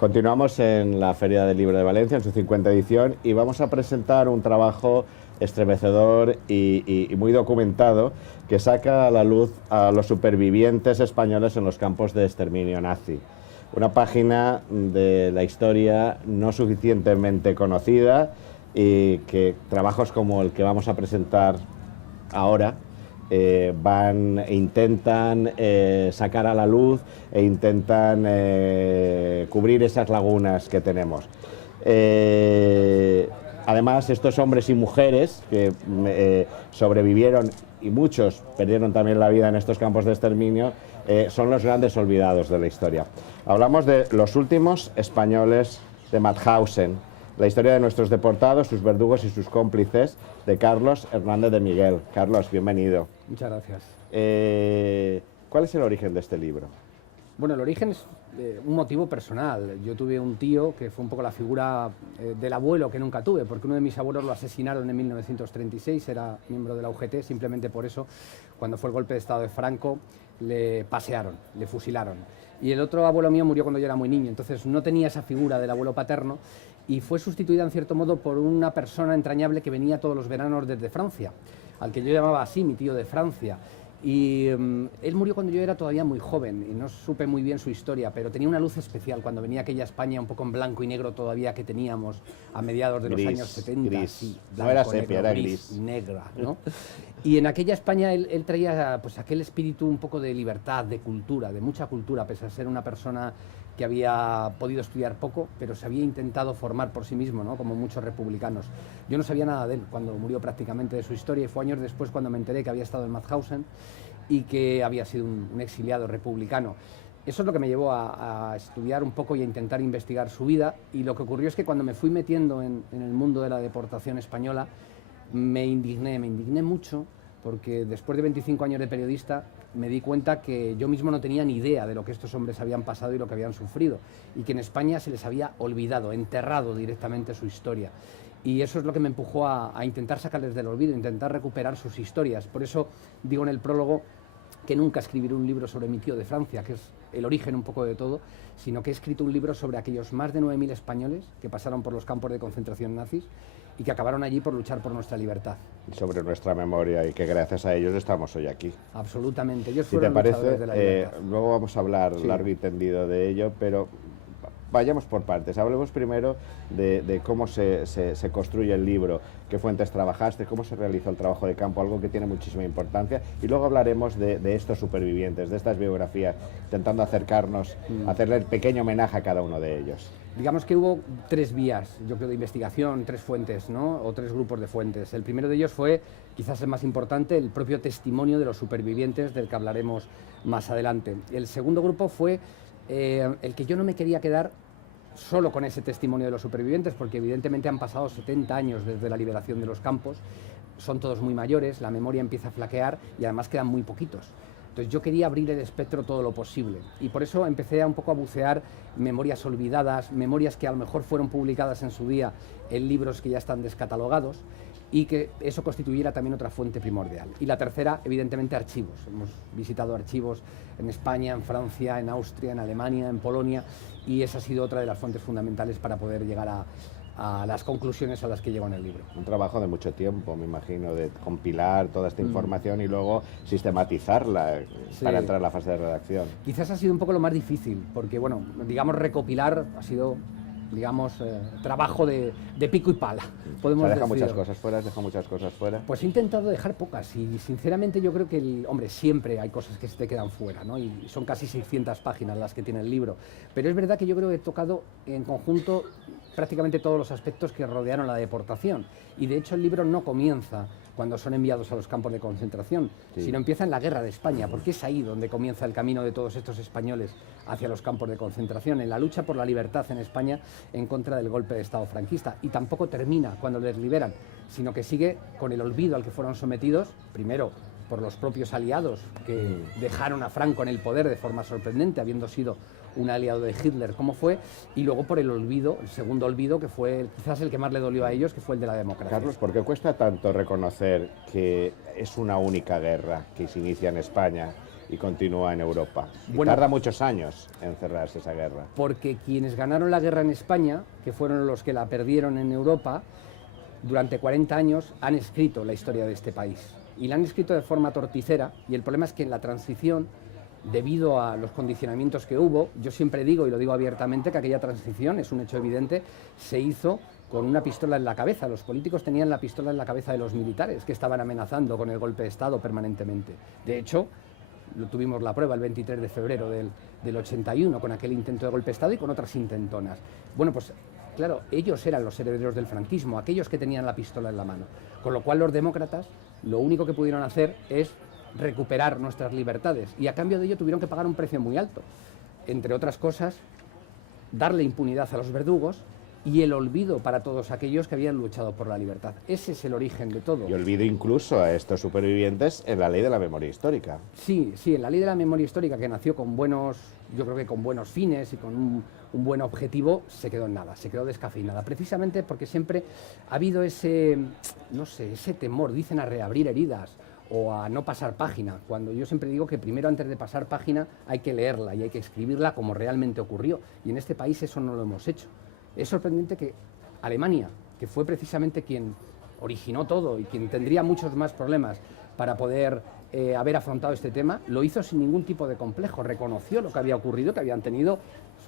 Continuamos en la Feria del Libro de Valencia, en su 50ª edición, y vamos a presentar un trabajo estremecedor y muy documentado que saca a la luz a los supervivientes españoles en los campos de exterminio nazi. Una página de la historia no suficientemente conocida y que trabajos como el que vamos a presentar ahora van e intentan sacar a la luz e intentan cubrir esas lagunas que tenemos. Además, estos hombres y mujeres que sobrevivieron y muchos perdieron también la vida en estos campos de exterminio, son los grandes olvidados de la historia. Hablamos de los últimos españoles de Mauthausen, la historia de nuestros deportados, sus verdugos y sus cómplices, de Carlos Hernández de Miguel. Carlos, bienvenido. Muchas gracias. ¿Cuál es el origen de este libro? Bueno, el origen es un motivo personal. Yo tuve un tío que fue un poco la figura del abuelo que nunca tuve, porque uno de mis abuelos lo asesinaron en 1936, era miembro de la UGT, simplemente por eso, cuando fue el golpe de Estado de Franco, le pasearon, le fusilaron. Y el otro abuelo mío murió cuando yo era muy niño, entonces no tenía esa figura del abuelo paterno y fue sustituida en cierto modo por una persona entrañable que venía todos los veranos desde Francia, al que yo llamaba así, mi tío de Francia. Y él murió cuando yo era todavía muy joven y no supe muy bien su historia, pero tenía una luz especial cuando venía aquella España un poco en blanco y negro todavía que teníamos a mediados de los años 70. Gris. Sí, No blanco, era sepia, negro, era gris. negra, ¿no? Y en aquella España él traía pues aquel espíritu un poco de libertad, de cultura, de mucha cultura, pese a ser una persona que había podido estudiar poco, pero se había intentado formar por sí mismo, ¿no? Como muchos republicanos. Yo no sabía nada de él cuando murió, prácticamente, de su historia, y fue años después cuando me enteré que había estado en Mauthausen y que había sido un exiliado republicano. Eso es lo que me llevó a estudiar un poco y a intentar investigar su vida, y lo que ocurrió es que cuando me fui metiendo en el mundo de la deportación española, me indigné mucho, porque después de 25 años de periodista me di cuenta que yo mismo no tenía ni idea de lo que estos hombres habían pasado y lo que habían sufrido, y que en España se les había olvidado, enterrado directamente su historia. Y eso es lo que me empujó a intentar sacarles del olvido, intentar recuperar sus historias. Por eso digo en el prólogo que nunca escribiré un libro sobre mi tío de Francia, que es el origen un poco de todo, sino que he escrito un libro sobre aquellos más de 9.000 españoles que pasaron por los campos de concentración nazis y que acabaron allí por luchar por nuestra libertad. Y sobre nuestra memoria, y que gracias a ellos estamos hoy aquí. Absolutamente. Ellos Si te fueron parece, luchadores de la libertad. luego vamos a hablar Sí. largo y tendido de ello, pero vayamos por partes. Hablemos primero de cómo se construye el libro, qué fuentes trabajaste, cómo se realizó el trabajo de campo, algo que tiene muchísima importancia, y luego hablaremos de estos supervivientes, de estas biografías, intentando acercarnos, hacerle el pequeño homenaje a cada uno de ellos. Digamos que hubo tres vías, yo creo, de investigación, tres fuentes, ¿no? O tres grupos de fuentes. El primero de ellos fue, quizás el más importante, el propio testimonio de los supervivientes, del que hablaremos más adelante. El segundo grupo fue el que yo no me quería quedar solo con ese testimonio de los supervivientes, porque evidentemente han pasado 70 años desde la liberación de los campos, son todos muy mayores, la memoria empieza a flaquear y además quedan muy poquitos. Entonces yo quería abrir el espectro todo lo posible, y por eso empecé un poco a bucear memorias olvidadas, memorias que a lo mejor fueron publicadas en su día en libros que ya están descatalogados, y que eso constituyera también otra fuente primordial. Y la tercera, evidentemente, archivos. Hemos visitado archivos en España, en Francia, en Austria, en Alemania, en Polonia, y esa ha sido otra de las fuentes fundamentales para poder llegar a las conclusiones a las que llego en el libro. Un trabajo de mucho tiempo, me imagino, de compilar toda esta información y luego sistematizarla para entrar a la fase de redacción. Quizás ha sido un poco lo más difícil, porque, bueno, digamos, recopilar ha sido, digamos, trabajo de pico y pala, podemos ¿Has dejado decir. muchas cosas fuera? ¿Has dejado muchas cosas fuera? Pues he intentado dejar pocas, y sinceramente yo creo que, hombre, siempre hay cosas que se te quedan fuera, ¿no? Y son casi 600 páginas las que tiene el libro, pero es verdad que yo creo que he tocado en conjunto prácticamente todos los aspectos que rodearon la deportación, y de hecho el libro no comienza cuando son enviados a los campos de concentración, sino empieza en la Guerra de España, porque es ahí donde comienza el camino de todos estos españoles hacia los campos de concentración, en la lucha por la libertad en España en contra del golpe de Estado franquista. Y tampoco termina cuando les liberan, sino que sigue con el olvido al que fueron sometidos, primero por los propios aliados que dejaron a Franco en el poder de forma sorprendente, habiendo sido un aliado de Hitler como fue, y luego por el olvido, el segundo olvido, que fue quizás el que más le dolió a ellos, que fue el de la democracia. Carlos, ¿por qué cuesta tanto reconocer que es una única guerra que se inicia en España y continúa en Europa. Y Bueno, tarda muchos años en cerrarse esa guerra. Porque quienes ganaron la guerra en España, que fueron los que la perdieron en Europa, durante 40 años han escrito la historia de este país. Y la han escrito de forma torticera, y el problema es que en la transición, debido a los condicionamientos que hubo, yo siempre digo, y lo digo abiertamente, que aquella transición, es un hecho evidente, se hizo con una pistola en la cabeza. Los políticos tenían la pistola en la cabeza de los militares, que estaban amenazando con el golpe de Estado permanentemente. De hecho, tuvimos la prueba el 23 de febrero del 81, con aquel intento de golpe de Estado y con otras intentonas. Bueno, pues claro, ellos eran los herederos del franquismo, aquellos que tenían la pistola en la mano. Con lo cual los demócratas lo único que pudieron hacer es recuperar nuestras libertades, y a cambio de ello tuvieron que pagar un precio muy alto. Entre otras cosas, darle impunidad a los verdugos y el olvido para todos aquellos que habían luchado por la libertad. Ese es el origen de todo. Y olvido incluso a estos supervivientes en la ley de la memoria histórica. Sí, en la ley de la memoria histórica, que nació con buenos, yo creo que con buenos fines y con un buen objetivo, se quedó en nada, se quedó descafeinada. Precisamente porque siempre ha habido ese, no sé, ese temor, dicen, a reabrir heridas o a no pasar página, cuando yo siempre digo que primero, antes de pasar página, hay que leerla y hay que escribirla como realmente ocurrió. Y en este país eso no lo hemos hecho. Es sorprendente que Alemania, que fue precisamente quien originó todo y quien tendría muchos más problemas para poder haber afrontado este tema, lo hizo sin ningún tipo de complejo, reconoció lo que había ocurrido, que habían tenido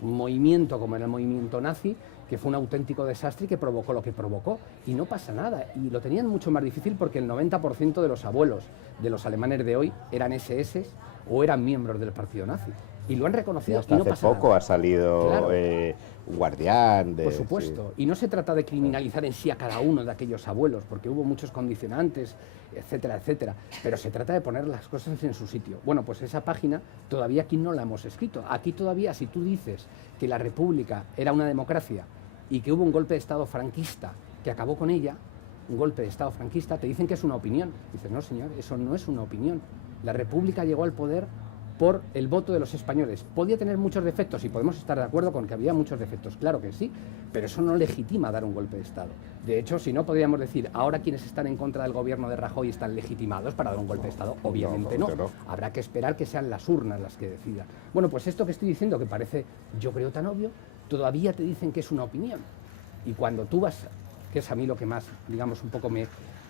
un movimiento como era el movimiento nazi, que fue un auténtico desastre y que provocó lo que provocó, y no pasa nada. Y lo tenían mucho más difícil porque el 90% de los abuelos de los alemanes de hoy eran SS o eran miembros del partido nazi. Y lo han reconocido. Hasta y no hace pasa poco nada. ha salido Claro. un guardián. Por supuesto. Y no se trata de criminalizar en sí a cada uno de aquellos abuelos, porque hubo muchos condicionantes, etcétera, etcétera. Pero se trata de poner las cosas en su sitio. Bueno, pues esa página todavía aquí no la hemos escrito. Aquí todavía, si tú dices que la República era una democracia y que hubo un golpe de Estado franquista que acabó con ella, un golpe de Estado franquista, te dicen que es una opinión. Dices, no, señor, eso no es una opinión. La República llegó al poder por el voto de los españoles. Podía tener muchos defectos, y podemos estar de acuerdo con que había muchos defectos, claro que sí, pero eso no legitima dar un golpe de Estado. De hecho, si no, podríamos decir, ahora quienes están en contra del gobierno de Rajoy están legitimados para dar un golpe de Estado. Obviamente no. Habrá que esperar que sean las urnas las que decidan. Bueno, pues esto que estoy diciendo, que parece, yo creo, tan obvio, todavía te dicen que es una opinión. Y cuando tú vas, que es a mí lo que más, digamos, un poco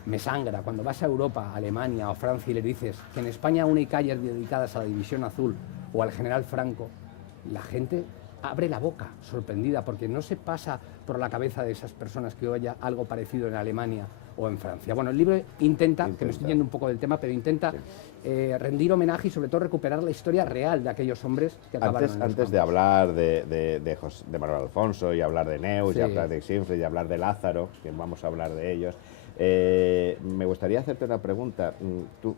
me sangra, cuando vas a Europa, Alemania o Francia y le dices que en España aún hay calles dedicadas a la División Azul o al general Franco, la gente abre la boca sorprendida, porque no se pasa por la cabeza de esas personas que haya algo parecido en Alemania o en Francia. Bueno, el libro intenta, que me estoy yendo un poco del tema, pero intenta rendir homenaje y sobre todo recuperar la historia real de aquellos hombres que acabaron en los Antes de campos. hablar de Manuel Alfonso y hablar de Neus Sí. y hablar de Xinfre y hablar de Lázaro, que vamos a hablar de ellos, me gustaría hacerte una pregunta. Tú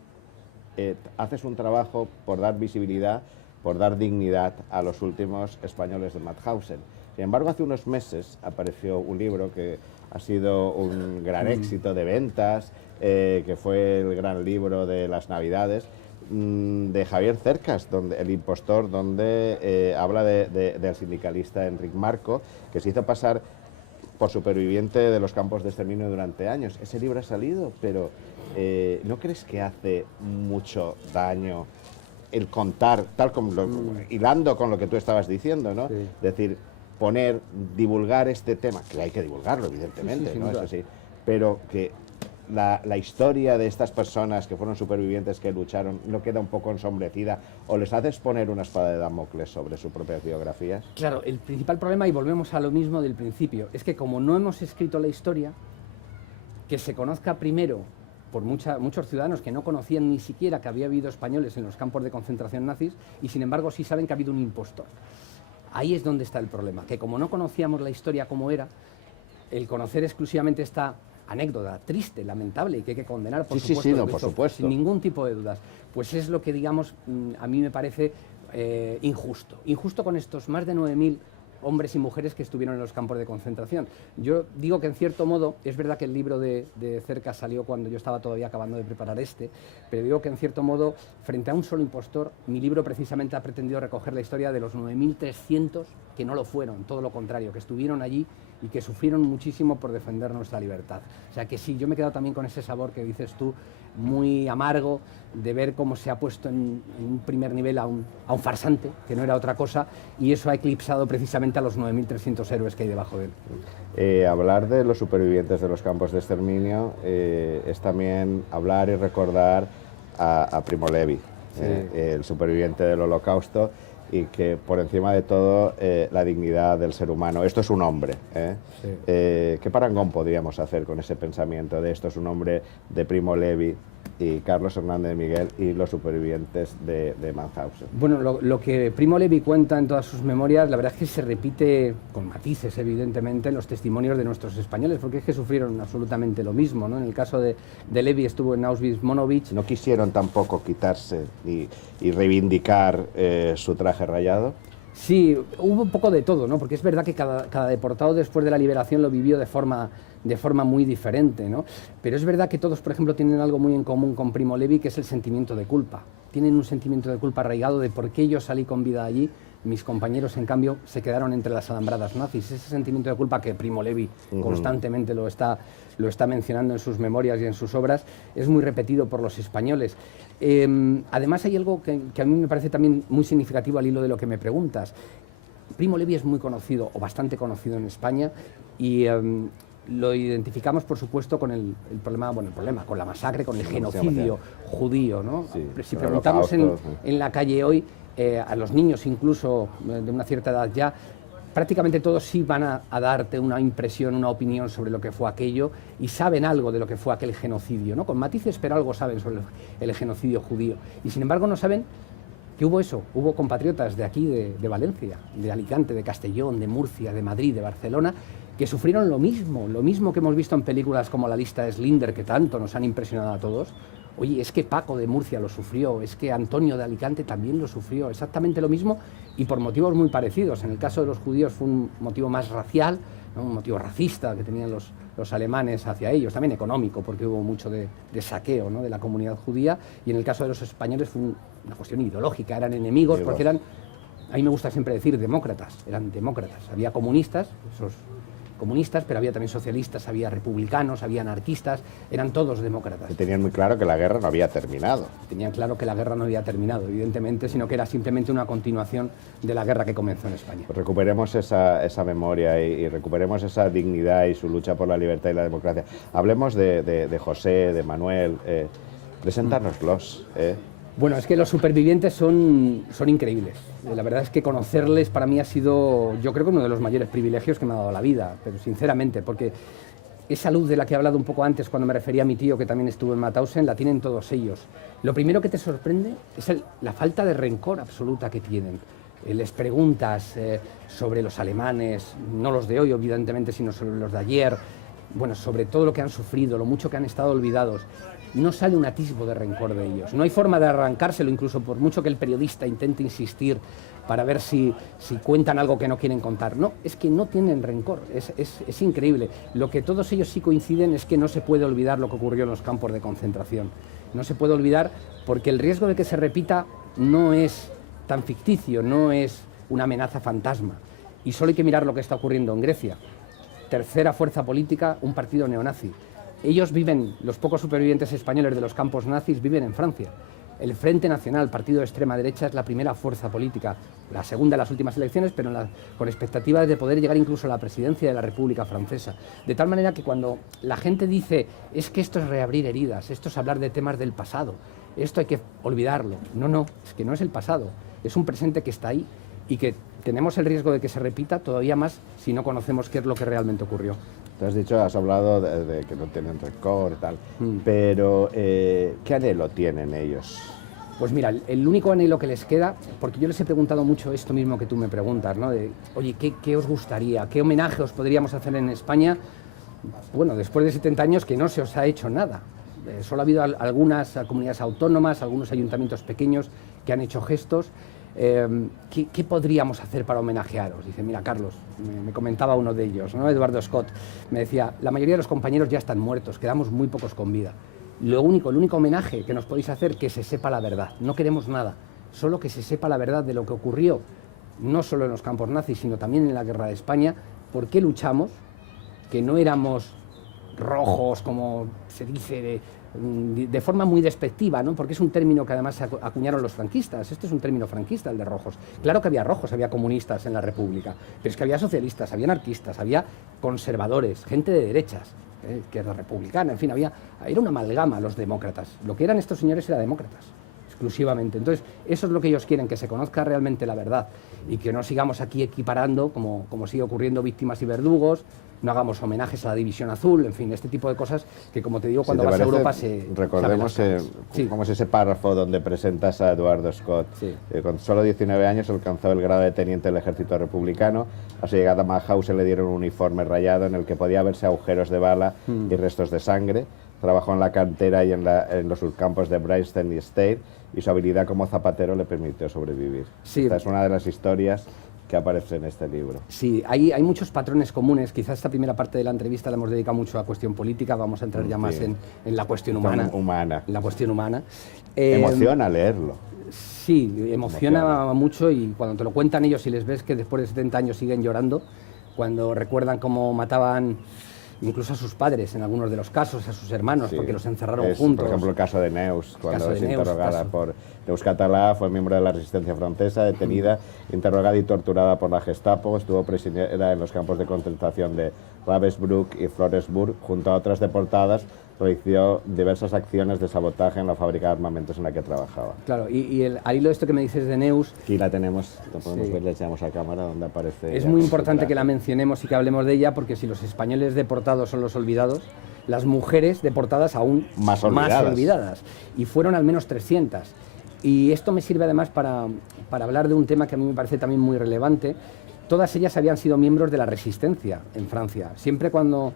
haces un trabajo por dar visibilidad, por dar dignidad a los últimos españoles de Mauthausen. Sin embargo, hace unos meses apareció un libro que ha sido un gran éxito de ventas, que fue el gran libro de las Navidades, de Javier Cercas, El impostor, donde habla del sindicalista Enric Marco, que se hizo pasar por superviviente de los campos de exterminio durante años. Ese libro ha salido, pero ¿no crees que hace mucho daño el contar, tal como hilando con lo que tú estabas diciendo, ¿no? Sí. Es decir, divulgar este tema, que hay que divulgarlo, evidentemente, Sí, sin ¿no? duda. Eso sí, pero que la historia de estas personas que fueron supervivientes, que lucharon, no queda un poco ensombrecida, o les haces poner una espada de Damocles sobre sus propias biografías. Claro, el principal problema, y volvemos a lo mismo del principio, es que como no hemos escrito la historia, que se conozca primero por muchos ciudadanos que no conocían ni siquiera que había habido españoles en los campos de concentración nazis, y sin embargo sí saben que ha habido un impostor. Ahí es donde está el problema, que como no conocíamos la historia como era, el conocer exclusivamente esta anécdota triste, lamentable, y que hay que condenar, por supuesto, no, lo que por hizo, supuesto. sin ningún tipo de dudas, pues es lo que, digamos, a mí me parece injusto. Injusto con estos más de 9.000 hombres y mujeres que estuvieron en los campos de concentración. Yo digo que, en cierto modo, es verdad que el libro de Cercas salió cuando yo estaba todavía acabando de preparar pero digo que, en cierto modo, frente a un solo impostor, mi libro precisamente ha pretendido recoger la historia de los 9.300 que no lo fueron, todo lo contrario, que estuvieron allí y que sufrieron muchísimo por defender nuestra libertad. O sea que sí, yo me he quedado también con ese sabor que dices tú, muy amargo de ver cómo se ha puesto en un primer nivel a un farsante, que no era otra cosa, y eso ha eclipsado precisamente a los 9.300 héroes que hay debajo de él. Hablar de los supervivientes de los campos de exterminio es también hablar y recordar a Primo Levi, el superviviente del Holocausto, y que por encima de todo la dignidad del ser humano. Esto es un hombre. Sí. ¿Qué parangón podríamos hacer con ese pensamiento de esto es un hombre de Primo Levi y Carlos Hernández de Miguel y los supervivientes de Mauthausen? Bueno, lo que Primo Levi cuenta en todas sus memorias, la verdad es que se repite con matices, evidentemente, en los testimonios de nuestros españoles, porque es que sufrieron absolutamente lo mismo, ¿no? En el caso de Levi estuvo en Auschwitz-Monowitz. ¿No quisieron tampoco quitarse y reivindicar su traje rayado? Sí, hubo un poco de todo, ¿no? Porque es verdad que cada deportado después de la liberación lo vivió de forma muy diferente, ¿no? Pero es verdad que todos, por ejemplo, tienen algo muy en común con Primo Levi, que es el sentimiento de culpa. Tienen un sentimiento de culpa arraigado de por qué yo salí con vida allí, mis compañeros, en cambio, se quedaron entre las alambradas nazis. Ese sentimiento de culpa que Primo Levi constantemente lo está mencionando en sus memorias y en sus obras, es muy repetido por los españoles. Además hay algo que a mí me parece también muy significativo al hilo de lo que me preguntas. Primo Levi es muy conocido, o bastante conocido en España, y lo identificamos, por supuesto, con el problema, con la masacre, con el genocidio judío, ¿no? Sí, si preguntamos en la calle hoy, a los niños incluso de una cierta edad ya, prácticamente todos sí van a darte una impresión, una opinión sobre lo que fue aquello y saben algo de lo que fue aquel genocidio, ¿no? Con matices, pero algo saben sobre el genocidio judío. Y sin embargo no saben que hubo eso, hubo compatriotas de aquí, de Valencia, de Alicante, de Castellón, de Murcia, de Madrid, de Barcelona, que sufrieron lo mismo que hemos visto en películas como La lista de Schindler, que tanto nos han impresionado a todos. Oye, es que Paco de Murcia lo sufrió, es que Antonio de Alicante también lo sufrió, exactamente lo mismo y por motivos muy parecidos. En el caso de los judíos fue un motivo más racial, ¿no? Un motivo racista que tenían los alemanes hacia ellos, también económico, porque hubo mucho de saqueo, ¿no? De la comunidad judía, y en el caso de los españoles fue una cuestión ideológica, eran enemigos porque eran, a mí me gusta siempre decir demócratas, eran demócratas, había comunistas, pero había también socialistas, había republicanos, había anarquistas, eran todos demócratas. Y tenían muy claro que la guerra no había terminado. Tenían claro que la guerra no había terminado, evidentemente, sino que era simplemente una continuación de la guerra que comenzó en España. Pues recuperemos esa memoria y recuperemos esa dignidad y su lucha por la libertad y la democracia. Hablemos de José, de Manuel, presentárnoslos. Bueno, es que los supervivientes son increíbles. La verdad es que conocerles para mí ha sido, yo creo que uno de los mayores privilegios que me ha dado la vida, pero sinceramente, porque esa luz de la que he hablado un poco antes cuando me refería a mi tío que también estuvo en Mauthausen, la tienen todos ellos. Lo primero que te sorprende es la falta de rencor absoluta que tienen. Les preguntas sobre los alemanes, no los de hoy evidentemente, sino sobre los de ayer, bueno, sobre todo lo que han sufrido, lo mucho que han estado olvidados. No sale un atisbo de rencor de ellos. No hay forma de arrancárselo, incluso por mucho que el periodista intente insistir para ver si cuentan algo que no quieren contar. No, es que no tienen rencor, es increíble. Lo que todos ellos sí coinciden es que no se puede olvidar lo que ocurrió en los campos de concentración. No se puede olvidar porque el riesgo de que se repita no es tan ficticio, no es una amenaza fantasma. Y solo hay que mirar lo que está ocurriendo en Grecia. Tercera fuerza política, un partido neonazi. Ellos viven, los pocos supervivientes españoles de los campos nazis viven en Francia. El Frente Nacional, partido de extrema derecha, es la primera fuerza política, la segunda en las últimas elecciones, pero con expectativas de poder llegar incluso a la presidencia de la República Francesa. De tal manera que cuando la gente dice, es que esto es reabrir heridas, esto es hablar de temas del pasado, esto hay que olvidarlo. No, es que no es el pasado, es un presente que está ahí y que tenemos el riesgo de que se repita todavía más si no conocemos qué es lo que realmente ocurrió. Te has hablado de que no tienen rencor y tal, pero ¿qué anhelo tienen ellos? Pues mira, el único anhelo que les queda, porque yo les he preguntado mucho esto mismo que tú me preguntas, ¿no? De, oye, ¿qué os gustaría? ¿Qué homenaje os podríamos hacer en España? Bueno, después de 70 años que no se os ha hecho nada. Solo ha habido algunas comunidades autónomas, algunos ayuntamientos pequeños que han hecho gestos. ¿Qué podríamos hacer para homenajearos? Dice, mira, Carlos, me comentaba uno de ellos, ¿no? Eduardo Scott, me decía, la mayoría de los compañeros ya están muertos, quedamos muy pocos con vida. El único homenaje que nos podéis hacer, que se sepa la verdad. No queremos nada, solo que se sepa la verdad de lo que ocurrió, no solo en los campos nazis, sino también en la guerra de España, por qué luchamos, que no éramos rojos, como se dice, de forma muy despectiva, ¿no? Porque es un término que además acuñaron los franquistas. Este es un término franquista, el de rojos. Claro que había rojos, había comunistas en la República, pero es que había socialistas, había anarquistas, había conservadores, gente de derechas, que era republicana, en fin, era una amalgama los demócratas. Lo que eran estos señores era demócratas, exclusivamente. Entonces, eso es lo que ellos quieren, que se conozca realmente la verdad y que no sigamos aquí equiparando, como sigue ocurriendo, víctimas y verdugos, no hagamos homenajes a la División Azul, en fin, este tipo de cosas que, como te digo, cuando vas a Europa recordemos cómo es ese párrafo donde presentas a Eduardo Scott. Sí. Con solo 19 años alcanzó el grado de teniente del ejército republicano. A su llegada a Mauthausen le dieron un uniforme rayado en el que podía verse agujeros de bala y restos de sangre. Trabajó en la cantera y en los subcampos de Bryanston y Stade, y su habilidad como zapatero le permitió sobrevivir. Sí. Esta es una de las historias que aparece en este libro. Sí, hay muchos patrones comunes. Quizás esta primera parte de la entrevista la hemos dedicado mucho a cuestión política, vamos a entrar ya más en la cuestión humana. La cuestión humana. Emociona leerlo. Sí, emociona mucho, y cuando te lo cuentan ellos y les ves que después de 70 años siguen llorando, cuando recuerdan cómo mataban incluso a sus padres en algunos de los casos, a sus hermanos, porque los encerraron juntos. Por ejemplo, el caso de Neus, cuando es interrogada por Neus Català, fue miembro de la resistencia francesa, detenida, interrogada y torturada por la Gestapo. Estuvo prisionera en los campos de concentración de Ravensbrück y Flossenbürg, junto a otras deportadas. Realizó diversas acciones de sabotaje en la fábrica de armamentos en la que trabajaba. Claro, al hilo de esto que me dices de Neus... Aquí la tenemos, lo podemos ver, le echamos a cámara donde aparece... Es muy importante que la mencionemos y que hablemos de ella, porque si los españoles deportados son los olvidados, las mujeres deportadas aún más olvidadas. Y fueron al menos 300. Y esto me sirve además para hablar de un tema que a mí me parece también muy relevante. Todas ellas habían sido miembros de la resistencia en Francia. Siempre cuando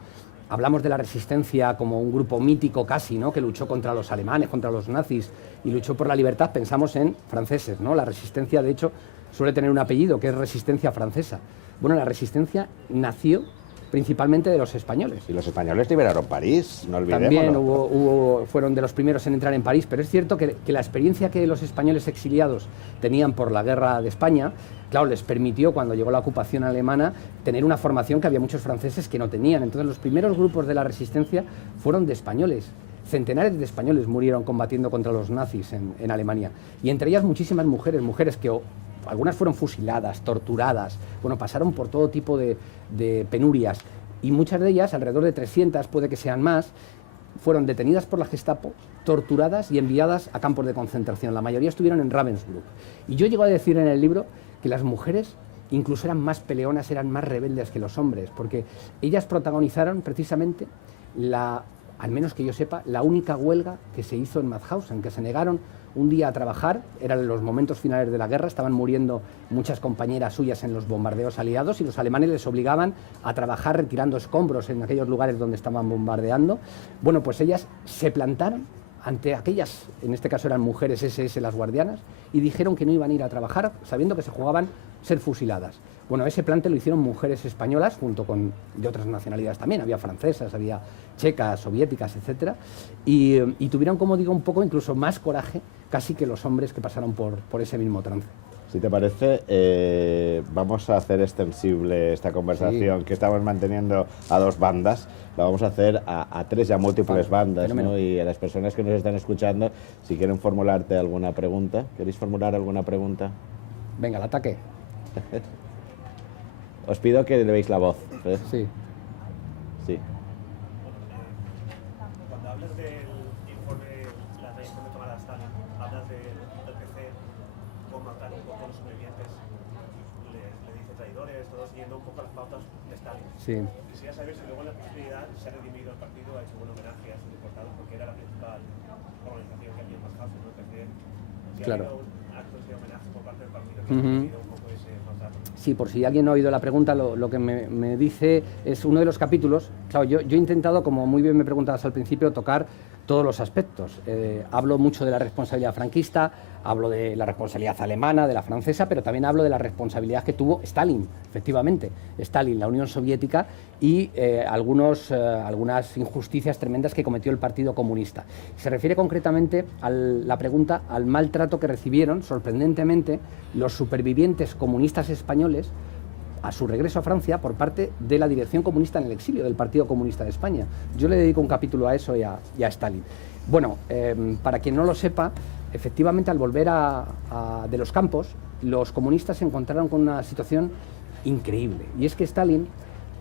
hablamos de la resistencia como un grupo mítico casi, ¿no?, que luchó contra los alemanes, contra los nazis y luchó por la libertad, pensamos en franceses, ¿no? La resistencia, de hecho, suele tener un apellido, que es resistencia francesa. Bueno, la resistencia nació principalmente de los españoles. Y los españoles liberaron París, no olvidemos. También fueron de los primeros en entrar en París, pero es cierto que la experiencia que los españoles exiliados tenían por la guerra de España, claro, les permitió, cuando llegó la ocupación alemana, tener una formación que había muchos franceses que no tenían. Entonces, los primeros grupos de la resistencia fueron de españoles. Centenares de españoles murieron combatiendo contra los nazis en Alemania. Y entre ellas muchísimas mujeres que algunas fueron fusiladas, torturadas, bueno, pasaron por todo tipo de penurias. Y muchas de ellas, alrededor de 300, puede que sean más, fueron detenidas por la Gestapo, torturadas y enviadas a campos de concentración. La mayoría estuvieron en Ravensbrück. Y yo llego a decir en el libro que las mujeres incluso eran más peleonas, eran más rebeldes que los hombres, porque ellas protagonizaron precisamente al menos que yo sepa, la única huelga que se hizo en Mauthausen, que se negaron un día a trabajar. Eran los momentos finales de la guerra, estaban muriendo muchas compañeras suyas en los bombardeos aliados y los alemanes les obligaban a trabajar retirando escombros en aquellos lugares donde estaban bombardeando. Bueno, pues ellas se plantaron ante aquellas, en este caso eran mujeres SS, las guardianas, y dijeron que no iban a ir a trabajar sabiendo que se jugaban ser fusiladas. Bueno, ese plante lo hicieron mujeres españolas junto con de otras nacionalidades también, había francesas, había checas, soviéticas, etcétera, y tuvieron, como digo, un poco incluso más coraje casi que los hombres que pasaron por ese mismo trance. Si te parece, vamos a hacer extensible esta conversación que estamos manteniendo a dos bandas, la vamos a hacer a tres, ya múltiples bandas, ¿no? Y a las personas que nos están escuchando, si quieren formularte alguna pregunta. ¿Queréis formular alguna pregunta? Venga, al ataque. Os pido que le veis la voz. Sí. Sí. Cuando hablas del informe, la trayectoria de Tomás Stalin, hablas del PC, cómo matar un poco a los supervivientes, le dice traidores, todo siguiendo un poco las pautas de Stalin. Sí. Quisiera saber si luego en la posibilidad se ha redimido el partido, ha hecho buen homenaje a sus deportados, porque era la principal organización que había en Mauthausen, ¿no? Si claro. ha habido actos de homenaje por parte del partido que ha redimido un poco ese maltrato. Sí, por si alguien no ha oído la pregunta, lo que me dice es uno de los capítulos. Claro, yo he intentado, como muy bien me preguntabas al principio, tocar todos los aspectos. Hablo mucho de la responsabilidad franquista, hablo de la responsabilidad alemana, de la francesa, pero también hablo de la responsabilidad que tuvo Stalin, efectivamente. Stalin, la Unión Soviética y algunas injusticias tremendas que cometió el Partido Comunista. Se refiere concretamente a la pregunta al maltrato que recibieron, sorprendentemente, los supervivientes comunistas españoles a su regreso a Francia por parte de la dirección comunista en el exilio del Partido Comunista de España. Yo le dedico un capítulo a eso y a Stalin. Bueno, para quien no lo sepa, efectivamente al volver de los campos, los comunistas se encontraron con una situación increíble. Y es que Stalin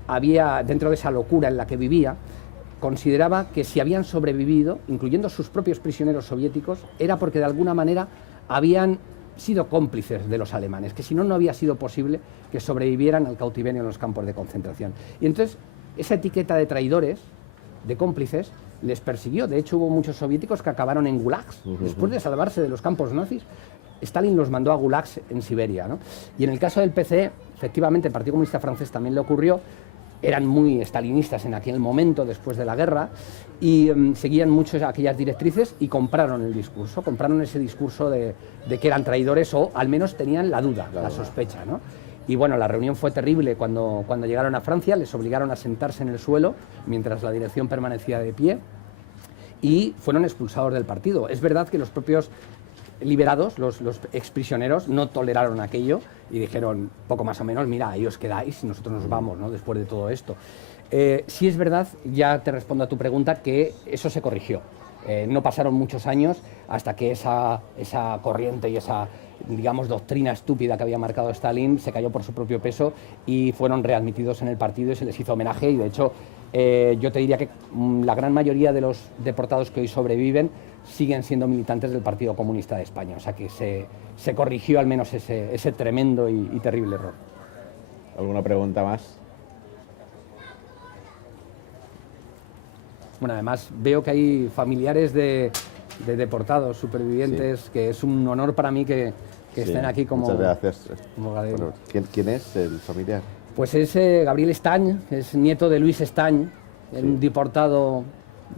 había, dentro de esa locura en la que vivía, consideraba que si habían sobrevivido, incluyendo sus propios prisioneros soviéticos, era porque de alguna manera habían sido cómplices de los alemanes, que si no, no había sido posible que sobrevivieran al cautiverio en los campos de concentración. Y entonces, esa etiqueta de traidores, de cómplices, les persiguió. De hecho, hubo muchos soviéticos que acabaron en gulags. Después de salvarse de los campos nazis, Stalin los mandó a gulags en Siberia, ¿no? Y en el caso del PCE, efectivamente, el Partido Comunista Francés también le ocurrió. Eran muy stalinistas en aquel momento, después de la guerra, y seguían mucho aquellas directrices y compraron el discurso, compraron ese discurso de que eran traidores, o al menos tenían la duda, la sospecha, ¿no? Y bueno, la reunión fue terrible cuando llegaron a Francia, les obligaron a sentarse en el suelo mientras la dirección permanecía de pie y fueron expulsados del partido. Es verdad que los propios liberados, los exprisioneros, no toleraron aquello y dijeron, poco más o menos, mira, ahí os quedáis y nosotros nos vamos, ¿no?, después de todo esto. Sí es verdad, ya te respondo a tu pregunta, que eso se corrigió. No pasaron muchos años hasta que esa corriente y esa, digamos, doctrina estúpida que había marcado Stalin se cayó por su propio peso y fueron readmitidos en el partido y se les hizo homenaje. Y de hecho, yo te diría que la gran mayoría de los deportados que hoy sobreviven siguen siendo militantes del Partido Comunista de España. O sea que se corrigió al menos ese tremendo y terrible error. ¿Alguna pregunta más? Bueno, además veo que hay familiares de deportados, supervivientes, sí, que es un honor para mí que estén aquí como... Muchas gracias. Como bueno, ¿quién es el familiar? Pues es Gabriel Estany, es nieto de Luis Estany, sí, un deportado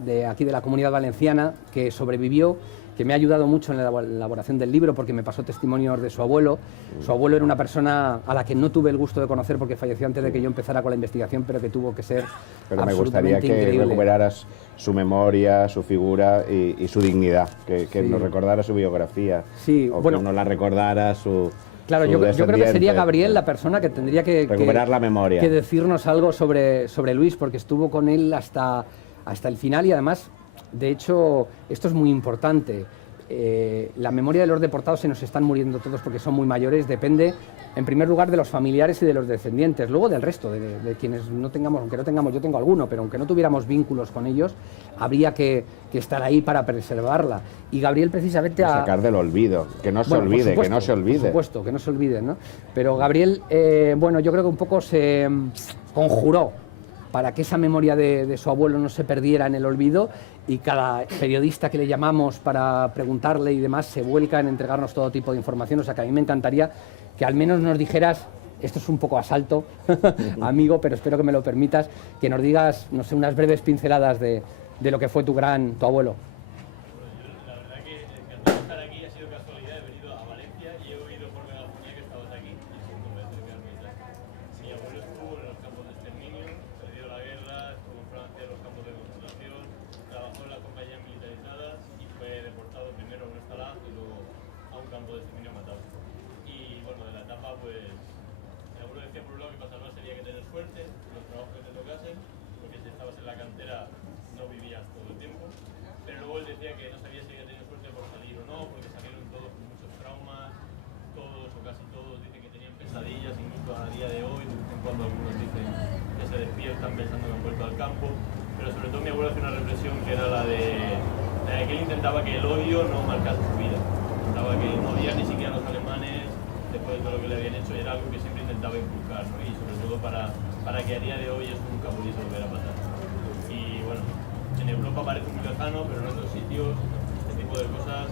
de aquí de la Comunidad Valenciana que sobrevivió, que me ha ayudado mucho en la elaboración del libro porque me pasó testimonios de su abuelo. Su abuelo era una persona a la que no tuve el gusto de conocer porque falleció antes de que yo empezara con la investigación, pero que tuvo que ser Pero me gustaría que recuperaras su memoria, su figura y su dignidad, que sí, nos recordara su biografía, sí, o bueno, que nos la recordara su... Claro, yo creo que sería Gabriel la persona que tendría que recuperar la memoria, que decirnos algo sobre Luis, porque estuvo con él hasta el final. Y además, de hecho, esto es muy importante. La memoria de los deportados, se nos están muriendo todos porque son muy mayores, depende en primer lugar de los familiares y de los descendientes, luego del resto, de quienes no tengamos, aunque no tengamos, yo tengo alguno, pero aunque no tuviéramos vínculos con ellos, habría que estar ahí para preservarla. Y Gabriel precisamente sacar del olvido, que no se olvide, que no se olvide. Por supuesto, que no se olvide, ¿no? Pero Gabriel, bueno, yo creo que un poco se conjuró para que esa memoria de su abuelo no se perdiera en el olvido, y cada periodista que le llamamos para preguntarle y demás se vuelca en entregarnos todo tipo de información. O sea que a mí me encantaría que al menos nos dijeras, esto es un poco a salto, amigo, pero espero que me lo permitas, que nos digas, no sé, unas breves pinceladas de lo que fue tu abuelo. Intentaba que el odio no marcase su vida, intentaba que no odiara ni siquiera a los alemanes después de todo lo que le habían hecho, y era algo que siempre intentaba inculcar, ¿no? Y sobre todo para que a día de hoy eso nunca pudiese volver a pasar. Y bueno, en Europa parece muy lejano, pero en otros sitios este tipo de cosas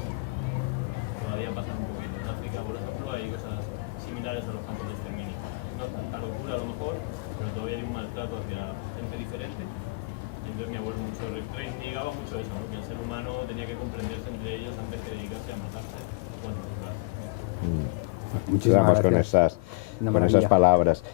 todavía pasan un poquito. En África, por ejemplo, hay cosas similares a los campos de exterminio. No tanta locura a lo mejor, pero todavía hay un maltrato hacia gente diferente. Entonces mi abuelo reivindicaba mucho eso, ¿no? Que el ser humano tenía que comprenderse entre ellos antes que dedicarse a matarse. Bueno, claro. Muchísimas gracias. Con esas palabras.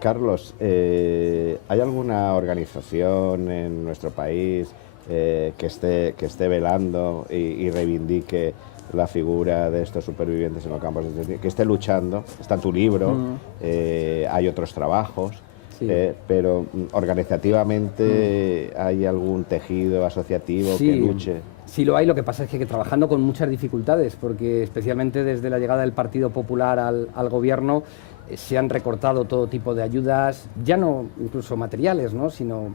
Carlos, ¿hay alguna organización en nuestro país que esté velando y reivindique la figura de estos supervivientes en los campos de exterminio, que esté luchando? Está en tu libro, hay otros trabajos. Sí. Pero organizativamente hay algún tejido asociativo que luche. Sí lo hay, lo que pasa es que trabajando con muchas dificultades, porque especialmente desde la llegada del Partido Popular al gobierno se han recortado todo tipo de ayudas, ya no incluso materiales, ¿no?, sino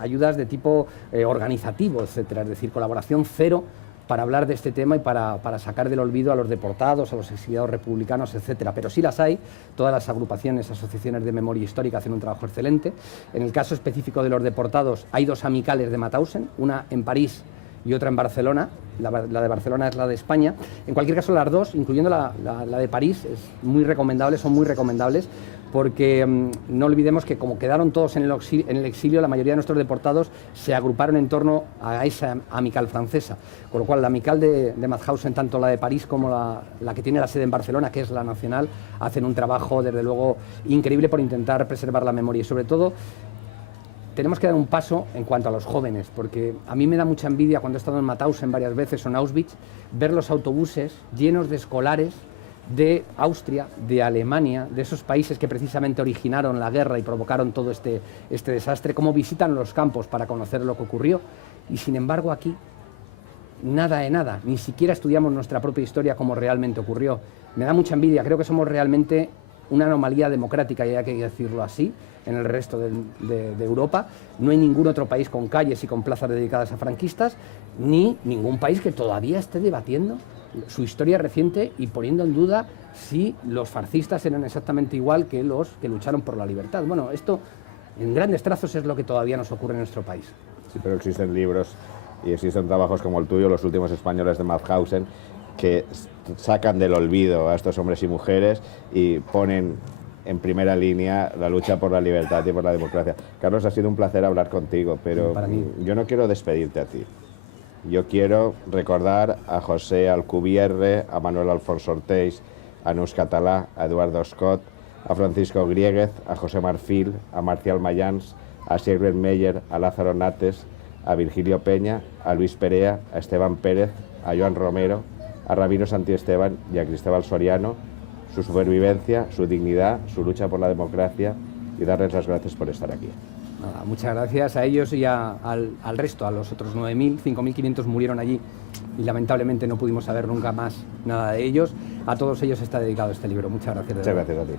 ayudas de tipo organizativo, etcétera, es decir, colaboración cero para hablar de este tema y para sacar del olvido a los deportados, a los exiliados republicanos, etcétera. Pero sí las hay, todas las agrupaciones, asociaciones de memoria histórica hacen un trabajo excelente. En el caso específico de los deportados, hay 2 amicales de Mauthausen, una en París y otra en Barcelona. La de Barcelona es la de España. En cualquier caso, las 2, incluyendo la de París, es muy recomendable, son muy recomendables, porque no olvidemos que como quedaron todos en el exilio, la mayoría de nuestros deportados se agruparon en torno a esa amical francesa, con lo cual la amical de Mauthausen, tanto la de París como la que tiene la sede en Barcelona, que es la nacional, hacen un trabajo desde luego increíble por intentar preservar la memoria y sobre todo tenemos que dar un paso en cuanto a los jóvenes, porque a mí me da mucha envidia cuando he estado en Mauthausen varias veces o en Auschwitz, ver los autobuses llenos de escolares de Austria, de Alemania, de esos países que precisamente originaron la guerra y provocaron todo este desastre, cómo visitan los campos para conocer lo que ocurrió. Y sin embargo aquí, nada de nada, ni siquiera estudiamos nuestra propia historia como realmente ocurrió. Me da mucha envidia, creo que somos realmente una anomalía democrática, y hay que decirlo así, en el resto de Europa. No hay ningún otro país con calles y con plazas dedicadas a franquistas, ni ningún país que todavía esté debatiendo su historia reciente y poniendo en duda si los fascistas eran exactamente igual que los que lucharon por la libertad. Bueno, esto en grandes trazos es lo que todavía nos ocurre en nuestro país. Sí, pero existen libros y existen trabajos como el tuyo, Los últimos españoles de Mauthausen, que sacan del olvido a estos hombres y mujeres y ponen en primera línea la lucha por la libertad y por la democracia. Carlos, ha sido un placer hablar contigo, pero yo no quiero despedirte a ti. Yo quiero recordar a José Alcubierre, a Manuel Alfonso Orteix, a Neus Català, a Eduardo Scott, a Francisco Griéguez, a José Marfil, a Marcial Mayans, a Siegbert Meyer, a Lázaro Nates, a Virgilio Peña, a Luis Perea, a Esteban Pérez, a Joan Romero, a Rabino Santiesteban y a Cristóbal Soriano, su supervivencia, su dignidad, su lucha por la democracia, y darles las gracias por estar aquí. Nada, muchas gracias a ellos y al resto, a los otros 9.000, 5.500 murieron allí y lamentablemente no pudimos saber nunca más nada de ellos. A todos ellos está dedicado este libro. Muchas gracias. Muchas gracias a ti.